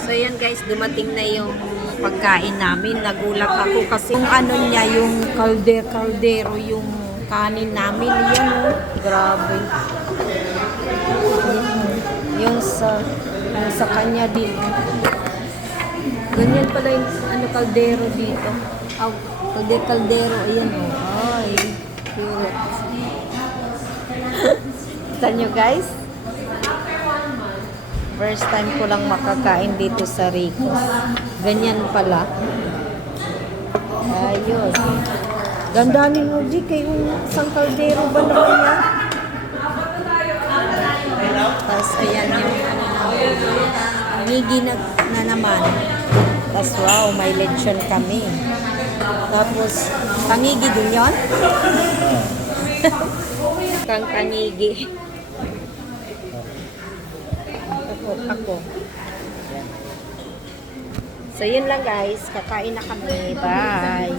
So yan guys, dumating na yung pagkain namin. Nagulat ako kasi yung ano niya, yung kaldero, yung kanin namin. Yan oh, grabe. Yung sa kanya din. Ganyan pala yung ano, kaldero dito. Oh, kaldero, ayan oh. Ay, cute. Kita nyo guys? First time ko lang makakain dito sa Rico's. Ganyan pala. Ayos. Ganda ni Moji kay yung isang kaldero ba naman yan? Tapos ayan yung migi na naman. Tapos wow, may lechon kami. Tapos, tangigi din yun? Kang tangigi. Ako. So, yun lang guys. Kakain na kami. Bye!